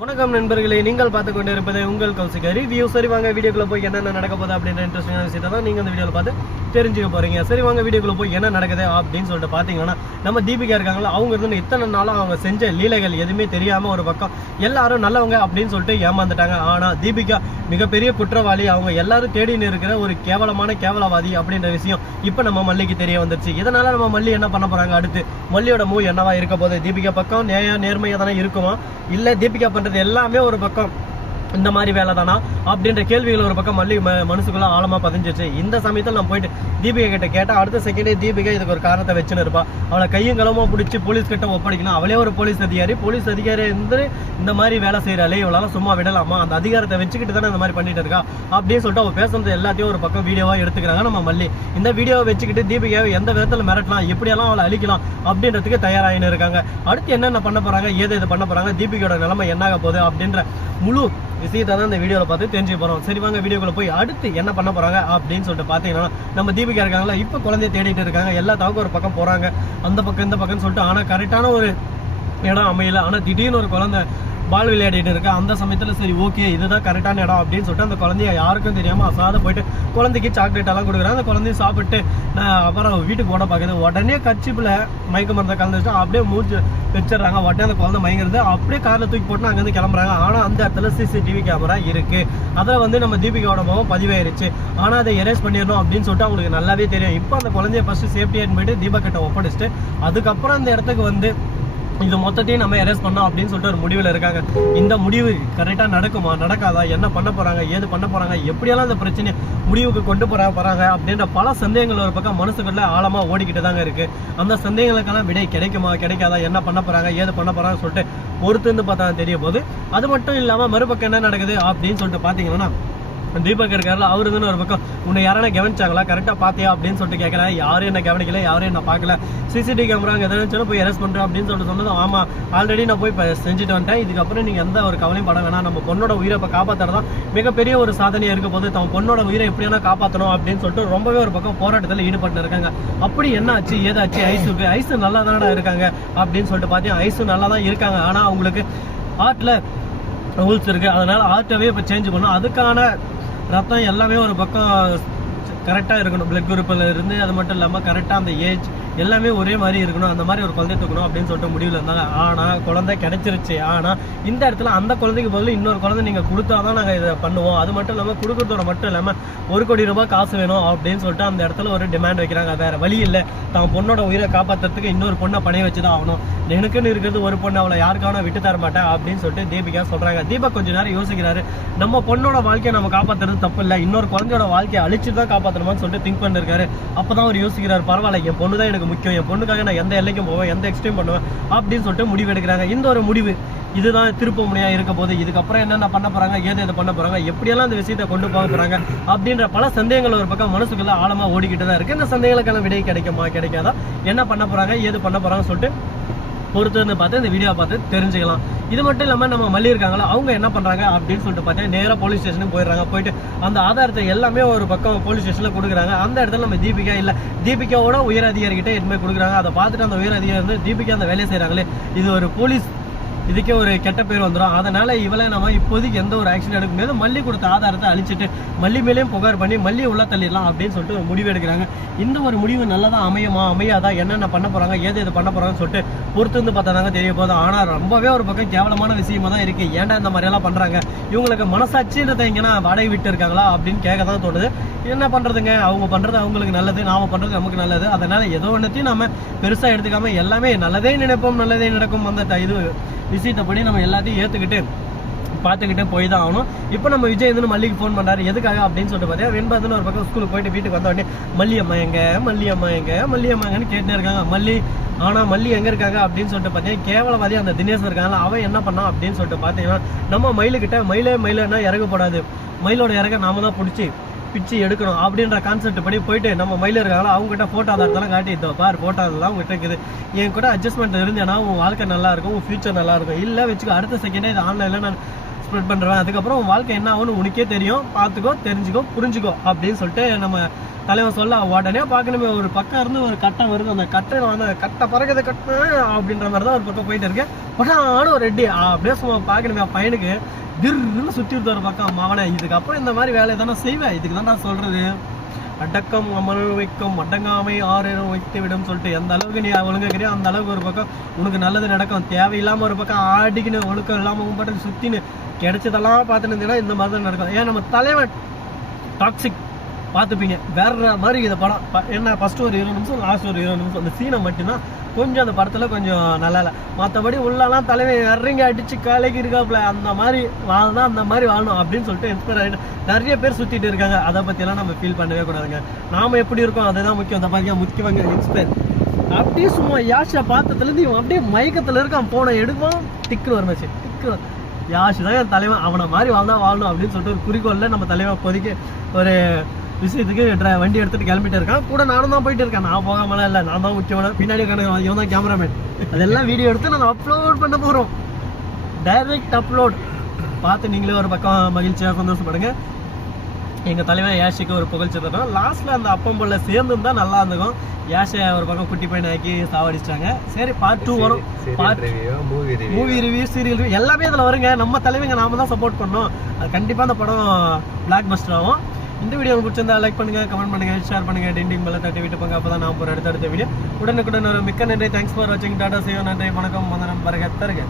வணக்கம் நண்பர்களே, நீங்கள் பார்த்து கொண்டு இருப்பது உங்கள் கௌசிக ரிவ்யூ. சரி வாங்க வீடியோக்குள்ள போய் என்ன நடக்க போகுது அப்படின்ற இன்ட்ரெஸ்டிங்கான விஷயத்தை தான் நீங்க இந்த வீடியோல பார்த்து தெரிஞ்சுக்க போறீங்க. சரி வாங்க வீடியோக்குள்ள போய் என்ன நடக்குது அப்படின்னு சொல்லிட்டு பாத்தீங்கன்னா, நம்ம தீபிகா இருக்காங்களா, அவங்க இருந்து இத்தனை நாளும் அவங்க செஞ்ச லீலைகள் எதுவுமே தெரியாம ஒரு பக்கம் எல்லாரும் நல்லவங்க அப்படின்னு சொல்லிட்டு ஏமாந்துட்டாங்க. ஆனா தீபிகா மிகப்பெரிய குற்றவாளி, அவங்க எல்லாரும் தேடின்னு இருக்கிற ஒரு கேவலவாதி அப்படின்ற விஷயம் இப்ப நம்ம மல்லிக்கு தெரிய வந்துருச்சு. இதனால நம்ம மல்லி என்ன பண்ண போறாங்க, அடுத்து மல்லியோட மூவ் என்னவா இருக்க போகுது, தீபிகா பக்கம் நேர்மையா தானே இருக்குமா, இல்ல தீபிகா பண்றது எல்லாமே ஒரு பக்கம் இந்த மாதிரி வேலை தானா அப்படின்ற கேள்விகள் ஒரு பக்கம் மல்லி மனசுக்குள்ள ஆழமா பதிஞ்சிச்சு. இந்த சமயத்தில் நம்ம போயிட்டு தீபிகா கிட்ட கேட்டா அடுத்த செகண்டே தீபிகா இதுக்கு ஒரு காரணத்தை வச்சுன்னு இருப்பா. அவளை கையும் களமா பிடிச்சி போலீஸ் கிட்ட ஒப்படைக்கணும். அவளே ஒரு போலீஸ் அதிகாரி இருந்து இந்த மாதிரி வேலை செய்யறாளே, இவளால சும்மா விடலாமா, அந்த அதிகாரத்தை வச்சுக்கிட்டு தானே இந்த மாதிரி பண்ணிட்டு இருக்கா அப்படின்னு சொல்லிட்டு அவ பேசுறது எல்லாத்தையும் ஒரு பக்கம் வீடியோவா எடுத்துக்கிறாங்க நம்ம மல்லி. இந்த வீடியோவை வச்சுக்கிட்டு தீபிகாவை எந்த விதத்துல மிரட்டலாம், எப்படியெல்லாம் அவளை அழிக்கலாம் அப்படின்றதுக்கு தயாராகின்னு இருக்காங்க. அடுத்து என்னென்ன பண்ண போறாங்க, ஏது பண்ண போறாங்க, தீபிகாவோட நிலைமை என்னாக போகுது அப்படின்ற முழு விஷயத்தை தான் இந்த வீடியோவில் பார்த்து தெரிஞ்சுக்க போறோம். சரி வாங்க வீடியோக்குள்ள போய் அடுத்து என்ன பண்ண போறாங்க அப்படின்னு சொல்லிட்டு பாத்தீங்கன்னா, நம்ம தீபிகா இருக்காங்களா, இப்ப குழந்தைய தேடிட்டு இருக்காங்க. எல்லா தாவுக்கும் ஒரு பக்கம் போறாங்க, அந்த பக்கம் இந்த பக்கம் சொல்லிட்டு. ஆனா கரெக்டான ஒரு இடம் அமையல. ஆனா திடீர்னு ஒரு குழந்தை பால் விளையாடிட்டு இருக்கா. அந்த சமயத்துல சரி ஓகே இதுதான் கரெக்டான இடம் அப்படின்னு சொல்லிட்டு அந்த குழந்தைய யாருக்கும் தெரியாம அசாத போயிட்டு குழந்தைக்கு சாக்லேட் எல்லாம் கொடுக்குறாங்க. அந்த குழந்தைய சாப்பிட்டு அப்புறம் வீட்டுக்கு ஓட பாக்குது. உடனே கச்சிப்புல மயக்க மருந்தை கலந்துட்டு அப்படியே மூச்சு வச்சிடறாங்க. உடனே அந்த குழந்தை மயங்கிறது, அப்படியே கார்ல தூக்கி போட்டு அங்கிருந்து கிளம்புறாங்க. ஆனா அந்த இடத்துல சிசிடிவி கேமரா இருக்கு. அதில் நம்ம தீபிகாவோட முகம் பதிவாயிருச்சு. ஆனா அதை எரேஸ் பண்ணிடணும் அப்படின்னு சொல்லிட்டு அவங்களுக்கு நல்லாவே தெரியும். இப்போ அந்த குழந்தைய ஃபர்ஸ்ட் சேஃப்டியா போயிட்டு தீபா கிட்ட ஒப்படைச்சிட்டு அதுக்கப்புறம் அந்த இடத்துக்கு வந்து இது மொத்தத்தையும் நம்ம எரேஸ் பண்ணோம் அப்படின்னு சொல்லிட்டு ஒரு முடிவில் இருக்காங்க. இந்த முடிவு கரெக்டாக நடக்குமா, நடக்காதா, என்ன பண்ண போறாங்க, ஏது பண்ண போறாங்க, எப்படியெல்லாம் இந்த பிரச்சனையை முடிவுக்கு கொண்டு போறாங்க அப்படின்ற பல சந்தேகங்கள் ஒரு பக்கம் மனசுக்குள்ள ஆழமா ஓடிக்கிட்டு தாங்க இருக்கு. அந்த சந்தேகங்களுக்கெல்லாம் விடை கிடைக்குமா கிடைக்காதா, என்ன பண்ண போறாங்க, ஏது பண்ண போறாங்கன்னு சொல்லிட்டு பொறுத்து பார்த்தா தெரிய போகுது. அது மட்டும் இல்லாம மறுபக்கம் என்ன நடக்குது அப்படின்னு சொல்லிட்டு பாத்தீங்கன்னா, தீபக் இருக்காருல, அவரு வந்து ஒரு பக்கம் உன்னை யாரும் கவனிச்சாங்களா, கரெக்டா பாத்தியா அப்படின்னு சொல்லிட்டு கேட்கல. யாரும் என்ன கவனிக்கல, யாரும் என்ன பார்க்கல, சிசிடிவி கேமரா எதாவது போய் அரெஸ்ட் பண்றேன் அப்படின்னு சொல்லிட்டு சொன்னது. ஆமா ஆல்ரெடி நான் போய் செஞ்சுட்டு வந்துட்டேன், இதுக்கப்புறம் நீங்க எந்த ஒரு கவலையும் பட வேணாம், நம்ம பொண்ணோட உயிரை இப்ப காப்பாத்துறதான் மிகப்பெரிய ஒரு சாதனையா இருக்க போது, தன் பொண்ணோட உயிரை எப்படியான காப்பாற்றணும் அப்படின்னு சொல்லிட்டு ரொம்பவே ஒரு பக்கம் போராட்டத்தில் ஈடுபட்டு இருக்காங்க. அப்படி என்ன ஆச்சு ஏதாச்சு ஐசு நல்லா தானடா இருக்காங்க அப்படின்னு சொல்லிட்டு பாத்தீங்கன்னா, ஐசு நல்லா தான் இருக்காங்க. ஆனா அவங்களுக்கு ஆர்ட்ல ரூல்ஸ் இருக்கு, அதனால ஆர்ட்டவே இப்ப சேஞ்ச் பண்ணும். அதுக்கான ரத்தம் எல்லாமே ஒரு பக்கம் கரெக்டாக இருக்கணும், பிளட் குரூப்பில் இருந்து. அது மட்டும் இல்லாமல் கரெக்டாக அந்த ஏஜ் எல்லாமே ஒரே மாதிரி இருக்கணும், அந்த மாதிரி ஒரு குழந்தை தூக்கணும் அப்படின்னு சொல்லிட்டு முடிவில் இருந்தாங்க. ஆனால் குழந்தை கிடைச்சிருச்சு. ஆனால் இந்த இடத்துல அந்த குழந்தைக்கு பதில் இன்னொரு குழந்தை நீங்கள் கொடுத்தாதான் நாங்கள் இதை பண்ணுவோம். அது மட்டும் இல்லாமல் கொடுக்குறதோட மட்டும் இல்லாமல் 1 கோடி ரூபாய் காசு வேணும் அப்படின்னு சொல்லிட்டு அந்த இடத்துல ஒரு டிமாண்ட் வைக்கிறாங்க. வேற வழி இல்லை, தான் பொண்ணோட உயிரை காப்பாற்றுறதுக்கு இன்னொரு பொண்ணை பணைய வச்சு தான் ஆகணும். எனக்குன்னு இருக்கிறது ஒரு பொண்ணு, அவளை யாருக்கான விட்டு தர மாட்டேன் அப்படின்னு சொல்லிட்டு தீபிகா சொல்றாங்க. தீபக் கொஞ்ச நேரம் யோசிக்கிறாரு. நம்ம பொண்ணோட வாழ்க்கையை நம்ம காப்பாற்றுறது தப்பு இல்லை, இன்னொரு குழந்தையோட வாழ்க்கையை அழிச்சு தான் காப்பாற்றணுமான்னு சொல்லிட்டு திங்க் பண்ணிருக்காரு. அப்பதான் அவர் யோசிக்கிறாரு, பரவாயில்ல என் பொண்ணு தான் எனக்கு முக்கியம், என் பொண்ணுக்காக நான் எந்த எல்லைக்கும் போவேன், எந்த எக்ஸ்ட்ரீம் பண்ணுவேன் அப்படின்னு சொல்லிட்டு முடிவு எடுக்கிறாங்க. இந்த ஒரு முடிவு இதுதான் திருப்ப முனையா இருக்க போது. இதுக்கப்புறம் என்னென்ன பண்ண போறாங்க, ஏது பண்ண போறாங்க, எப்படியெல்லாம் இந்த விஷயத்தை கொண்டு போக போறாங்க அப்படின்ற பல சந்தேகங்கள் ஒரு பக்கம் மனசுக்குள்ள ஆழமா ஓடிக்கிட்டு தான் இருக்கு. இந்த சந்தேகங்களுக்கான விடை கிடைக்குமா கிடைக்காதா, என்ன பண்ண போறாங்க ஏது பண்ண போறாங்கன்னு சொல்லிட்டு பொறுத்து பார்த்து இந்த வீடியோ பார்த்து தெரிஞ்சுக்கலாம். இது மட்டும் இல்லாமல் நம்ம மல்லி இருக்காங்களா, அவங்க என்ன பண்றாங்க அப்படின்னு சொல்லிட்டு பார்த்தீங்கன்னா, நேராக போலீஸ் ஸ்டேஷனுக்கு போயிடுறாங்க. போயிட்டு அந்த ஆதாரத்தை எல்லாமே ஒரு பக்கம் போலீஸ் ஸ்டேஷன்ல கொடுக்குறாங்க. அந்த இடத்துல நம்ம தீபிகா இல்ல தீபிகாவோட உயர் அதிகாரிகிட்ட எதுவுமே கொடுக்குறாங்க. அதை பார்த்துட்டு அந்த உயர் அதிகாரி வந்து தீபிகா அந்த வேலையை செய்யறாங்களே, இது ஒரு போலீஸ் இதுக்கே ஒரு கெட்ட பேர் வந்துடும், அதனால இவளை நம்ம இப்போதைக்கு எந்த ஒரு ஆக்ஷன் எடுக்க முடியாது, மல்லி கொடுத்த ஆதாரத்தை அழிச்சிட்டு மல்லி மேலேயும் புகார் பண்ணி மல்லியை உள்ள தள்ளிடலாம் அப்படின்னு சொல்லிட்டு ஒரு முடிவு எடுக்கிறாங்க. இந்த ஒரு முடிவு நல்லதா அமையுமா அமையாதா, என்னென்ன பண்ண போறாங்க ஏது பண்ண போறாங்கன்னு சொல்லிட்டு பொறுத்து பார்த்தாதாங்க தெரிய போகுது. ஆனா ரொம்பவே ஒரு பக்கம் கேவலமான விஷயமா தான் இருக்கு. ஏன்டா இந்த மாதிரி எல்லாம் பண்றாங்க, இவங்களுக்கு மனசாட்சின்றதை எங்கன்னா வாடகை விட்டு இருக்காங்களா அப்படின்னு கேட்க தான் தோணுது. என்ன பண்றதுங்க, அவங்க பண்றது அவங்களுக்கு நல்லது, நாம பண்றது நமக்கு நல்லது. அதனால ஏதோ ஒன்றத்தையும் நம்ம பெருசா எடுத்துக்காம எல்லாமே நல்லதே நினைப்போம் நல்லதே நடக்கும் அந்த இது விஷயத்தப்படி நம்ம எல்லாத்தையும் ஏத்துக்கிட்டு பார்த்துக்கிட்டே போய் தான் ஆகணும். இப்போ நம்ம விஜய் வந்து மல்லிக்கு ஃபோன் பண்ணாரு, எதுக்காக அப்படின்னு சொல்லிட்டு பார்த்தீங்கன்னா, வெண்பாதுன்னு ஒரு பக்கம் ஸ்கூலுக்கு போயிட்டு வீட்டுக்கு வந்த உடனே மல்லியம்மா எங்கன்னு கேட்டுனே இருக்காங்க. மல்லி எங்க இருக்காங்க அப்படின்னு சொல்லிட்டு பார்த்தீங்கன்னா, கேவலவாதி அந்த தினேஷ் இருக்காங்க, அவன் என்ன பண்ணான் அப்படின்னு சொல்லிட்டு பார்த்தீங்கன்னா, நம்ம மயிலுக்கிட்ட மயிலேன்னா இறங்கப்படாது, மயிலோட இறங்க நாம தான் பிச்சு எடுக்கணும் அப்படின்ற கான்செப்ட் படி போயிட்டு நம்ம மயில இருக்காங்களா அவங்க கிட்ட போட்டோ ஆதாரத்தெல்லாம் காட்டி பாரு போட்டோ அதெல்லாம் உங்ககிட்ட இருக்குது, என் கூட அட்ஜஸ்ட்மெண்ட் இருந்தேன்னா உன் வாழ்க்கை நல்லா இருக்கும், உன் ஃபியூச்சர் நல்லா இருக்கும். இல்லை வச்சுக்க அடுத்த செகண்டே இது ஆன்லைன்ல நான் ஸ்ப்ரெட் பண்ணுறேன். அதுக்கப்புறம் உன் வாழ்க்கை என்ன ஆகும்னு உனக்கே தெரியும், பார்த்துக்கோ, தெரிஞ்சுக்கோ, புரிஞ்சுக்கோ அப்படின்னு சொல்லிட்டு நம்ம தலைவன் சொல்ல உடனே பார்க்கணுமே ஒரு பக்கம் இருந்து ஒரு கட்டை வருது. அந்த கட்டை வந்து கட்டை பறகுது கட்டு அப்படின்ற மாதிரி தான் ஒரு பக்கம் போயிட்டு இருக்கேன். பட்டான ஒரு ரெட்டி அப்படியே சும்மா பார்க்கணுமே பையனுக்கு திர்ன்னு சுற்றி விட்டு ஒரு பக்கம் அவனை இதுக்கப்புறம் இந்த மாதிரி வேலையை தானே செய்வேன். இதுக்கு தான் நான் சொல்கிறது, அடக்கம் அமல் வைக்கும் அடங்காமை ஆறும் வைத்து விடும் சொல்லிட்டு எந்த அளவுக்கு நீ ஒழுங்குக்கிறியோ அந்த அளவுக்கு ஒரு பக்கம் உனக்கு நல்லது நடக்கும். தேவையில்லாமல் ஒரு பக்கம் ஆடிக்கின்னு ஒழுக்கம் இல்லாமல் பாட்டு சுற்றின்னு கிடைச்சதெல்லாம் பார்த்துன்னு இருந்தீங்கன்னா இந்த மாதிரி தான் நடக்கும். ஏன் நம்ம தலைவன் டாக்ஸிக் பார்த்துப்பீங்க வேற மாதிரி இந்த படம் என்ன ஃபர்ஸ்ட் ஒரு 20 நிமிஷம் லாஸ்ட் ஒரு 20 நிமிஷம் அந்த சீனை மட்டும்தான் கொஞ்சம் அந்த படத்தில் கொஞ்சம் நல்லா இல்லை. மற்றபடி உள்ளலாம் தலைவன் இறங்கி அடிச்சு காலைக்கு இருக்காப்புல அந்த மாதிரி வாழ்ந்தா அந்த மாதிரி வாழணும் அப்படின்னு சொல்லிட்டு இன்ஸ்பயர் ஆகிட்டு நிறைய பேர் சுற்றிட்டு இருக்காங்க. அதை பற்றியெல்லாம் நம்ம ஃபீல் பண்ணவே கூடாதுங்க. நாம் எப்படி இருக்கோம் அதுதான் முக்கியம். அந்த மாதிரி முக்கியவங்க இன்ஸ்பயர் அப்படியே சும்மா யாஷா பார்த்ததுலேருந்து இவன் அப்படியே மயக்கத்தில் இருக்கான். போன எடுப்பான் டிக்குன்னு வரமாச்சு டிக்கு யாஷ் தான் என் தலைவன், அவனை மாதிரி வாழ்ந்தா வாழணும் அப்படின்னு சொல்லிட்டு ஒரு குறிக்கோளில் நம்ம தலைவன் இப்போதைக்கு ஒரு விஷயத்துக்கு வண்டி எடுத்துட்டு கிளம்பிட்டு இருக்கான். கூட நானும் தான் போயிட்டு இருக்கேன். நான் போகாமலாம் இல்லை, நான் தான் முக்கியமான பின்னாடி இவன் தான் கேமராமேன். அதெல்லாம் வீடியோ எடுத்து நான் அப்லோட் பண்ண போகிறோம், டைரக்ட் அப்லோட். பார்த்து நீங்களே ஒரு பக்கம் மகிழ்ச்சியாக சந்தோஷப்படுங்க. எங்கள் தலைவன் யாஷிக்கு ஒரு புகழ்ச்சி தரோம். லாஸ்ட்டில் அந்த அப்பம் போல சேர்ந்துருந்தா நல்லா இருந்துக்கும். யாஷை ஒரு பக்கம் குட்டி பையனை ஆக்கி சாவடிச்சிட்டாங்க. சரி பார்ட் 2 வரும், மூவி ரிவ்யூ சீரியல் ரிவ்யூ எல்லாமே இதில் வருங்க. நம்ம தலைவங்க நாம தான் சப்போர்ட் பண்ணோம். அது கண்டிப்பாக அந்த படம் பிளாக் பஸ்டர் ஆகும். இந்த வீடியோ பிடிச்சிருந்தா லைக் பண்ணுங்க, கமெண்ட் பண்ணுங்க, ஷேர் பண்ணுங்க, டிண்டிங் பெல்ல தட்டி விட்டு போங்க. அப்போ தான் நான் போகிற அடுத்த வீடியோ உடனுக்குடன் ஒரு மிக்க நன்றி. தேங்க்ஸ் ஃபார் வாட்சிங். டாடா, சேவ், நன்றி, வணக்கம், வந்தனம், பரக தருக.